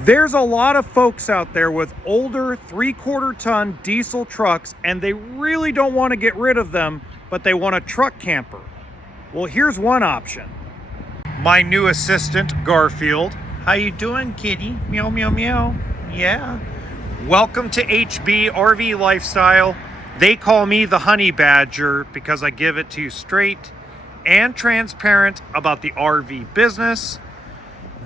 There's a lot of folks out there with older 3/4 ton diesel trucks and they really don't want to get rid of them, but they want a truck camper. Well, here's one option. My new assistant, Garfield. How you doing, kitty? Meow, meow, meow. Yeah. Welcome to HB RV Lifestyle. They call me the honey badger because I give it to you straight and transparent about the RV business.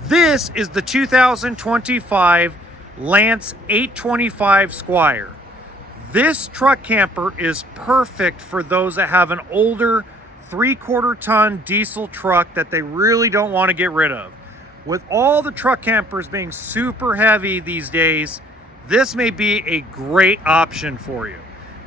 This is the 2025 Lance 825 Squire. This truck camper is perfect for those that have an older 3/4 ton diesel truck that they really don't want to get rid of. With all the truck campers being super heavy these days, this may be a great option for you.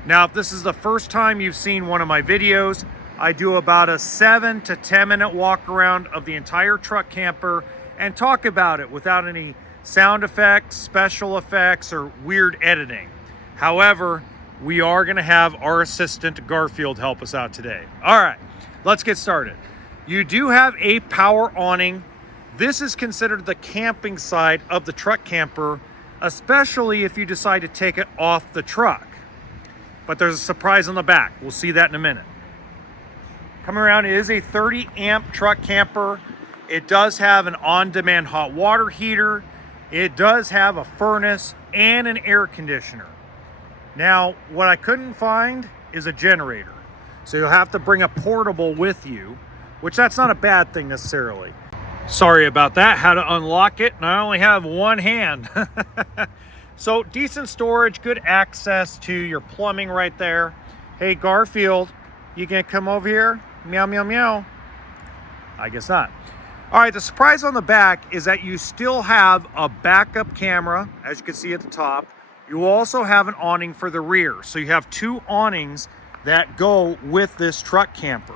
Now, if this is the first time you've seen one of my videos, I do about a 7 to 10 minute walk around of the entire truck camper and talk about it without any sound effects, special effects, or weird editing. However, we are going to have our assistant Garfield help us out today. All right, let's get started. You do have a power awning. This is considered the camping side of the truck camper, especially if you decide to take it off the truck. But there's a surprise on the back. We'll see that in a minute. Coming around, it is a 30 amp truck camper. It does have an on-demand hot water heater. It does have a furnace and an air conditioner. Now, what I couldn't find is a generator. So you'll have to bring a portable with you, which that's not a bad thing necessarily. Sorry about that, had to unlock it and I only have one hand. So decent storage, good access to your plumbing right there. Hey Garfield, you gonna come over here? Meow, meow, meow. I guess not. All right, the surprise on the back is that you still have a backup camera, as you can see at the top. You also have an awning for the rear. So you have two awnings that go with this truck camper.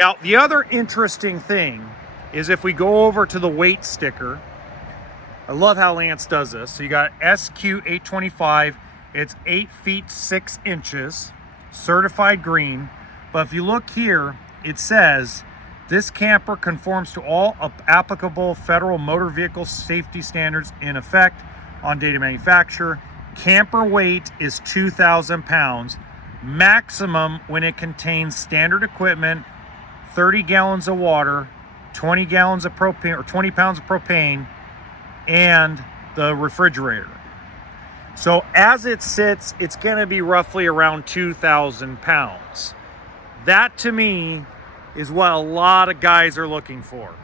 Now, the other interesting thing is if we go over to the weight sticker, I love how Lance does this. So you got SQ825, it's 8 feet 6 inches, certified green. But if you look here, it says, this camper conforms to all applicable federal motor vehicle safety standards in effect on date of manufacture. Camper weight is 2,000 pounds. Maximum when it contains standard equipment, 30 gallons of water, 20 gallons of propane or 20 pounds of propane, and the refrigerator. So as it sits, it's going to be roughly around 2,000 pounds. That to me is what a lot of guys are looking for.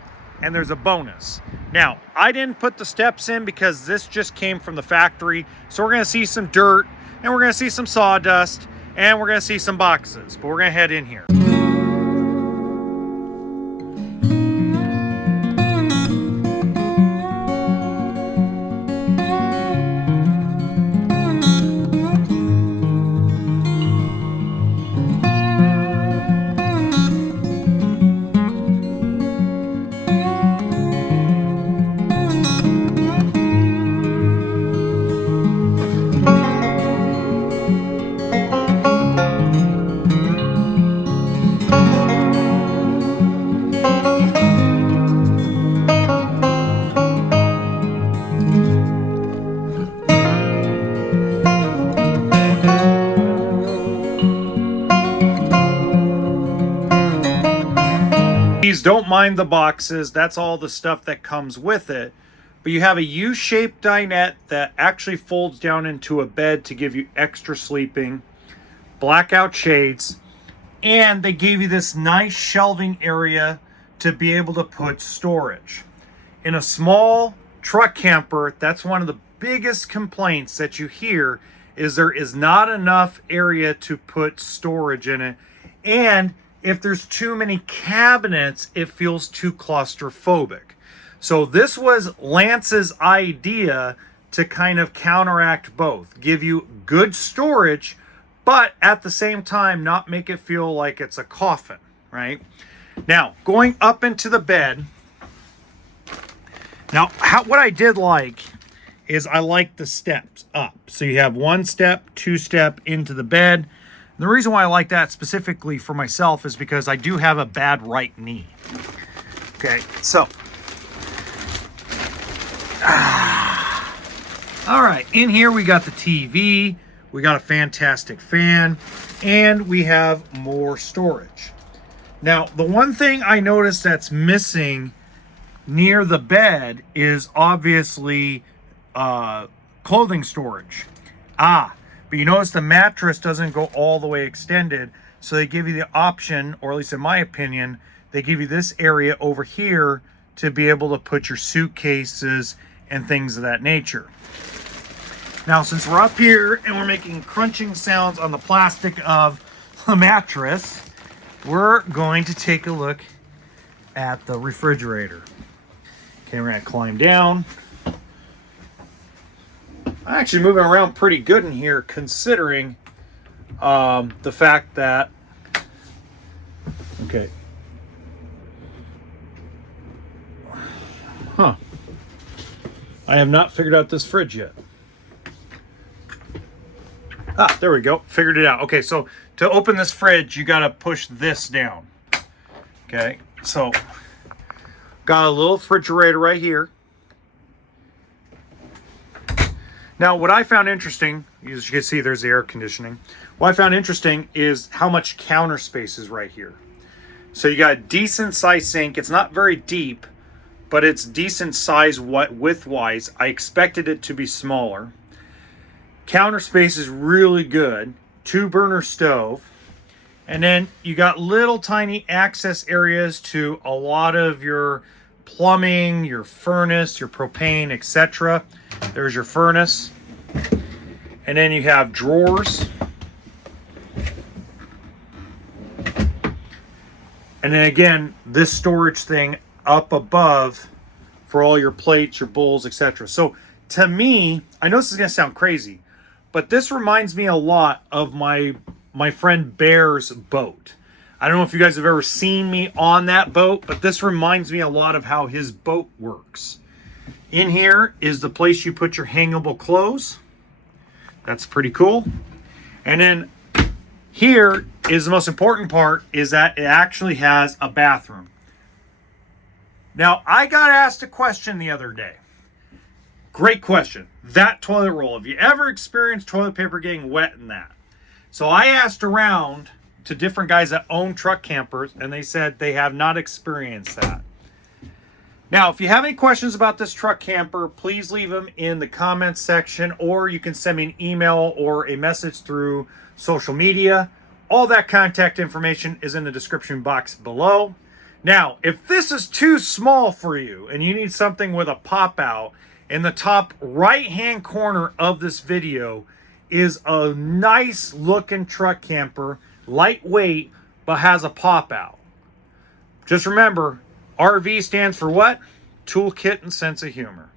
And there's a bonus. Now, I didn't put the steps in because this just came from the factory. So we're gonna see some dirt and we're gonna see some sawdust and we're gonna see some boxes, but we're gonna head in here. Please don't mind the boxes. That's all the stuff that comes with it. But you have a U-shaped dinette that actually folds down into a bed to give you extra sleeping, blackout shades, and they gave you this nice shelving area to be able to put storage. In a small truck camper, that's one of the biggest complaints that you hear is there is not enough area to put storage in it. And if there's too many cabinets, it feels too claustrophobic. So this was Lance's idea to kind of counteract both. Give you good storage, but at the same time, not make it feel like it's a coffin, right? Now, going up into the bed. Now, what I did like is I like the steps up. So you have 1 step, 2 step into the bed. The reason why I like that specifically for myself is because I do have a bad right knee. Okay, so All right, in here we got the TV, we got a fantastic fan, and we have more storage. Now, the one thing I noticed that's missing near the bed is obviously clothing storage. But you notice the mattress doesn't go all the way extended, so they give you the option, or at least in my opinion, they give you this area over here to be able to put your suitcases and things of that nature. Now, since we're up here and we're making crunching sounds on the plastic of the mattress, we're going to take a look at the refrigerator. Okay, we're gonna climb down. I'm actually moving around pretty good in here, considering the fact that, okay. I have not figured out this fridge yet. There we go. Figured it out. Okay, so to open this fridge, you got to push this down. Okay, so got a little refrigerator right here. Now, what I found interesting, as you can see, there's the air conditioning. What I found interesting is how much counter space is right here. So you got a decent size sink. It's not very deep, but it's decent size width-wise. I expected it to be smaller. Counter space is really good. 2-burner stove. And then you got little tiny access areas to a lot of your plumbing, your furnace, your propane, etc. There's your furnace. And then you have drawers. And then again, this storage thing up above for all your plates, your bowls, etc. So to me, I know this is going to sound crazy, but this reminds me a lot of my friend Bear's boat. I don't know if you guys have ever seen me on that boat, but this reminds me a lot of how his boat works. In here is the place you put your hangable clothes. That's pretty cool. And then here is the most important part, is that it actually has a bathroom. Now, I got asked a question the other day. Great question. That toilet roll, have you ever experienced toilet paper getting wet in that? So I asked around to different guys that own truck campers, and they said they have not experienced that. Now, if you have any questions about this truck camper, please leave them in the comments section, or you can send me an email or a message through social media. All that contact information is in the description box below. Now, if this is too small for you and you need something with a pop out, in the top right-hand corner of this video is a nice looking truck camper, lightweight, but has a pop out. Just remember, RV stands for what? Toolkit and sense of humor.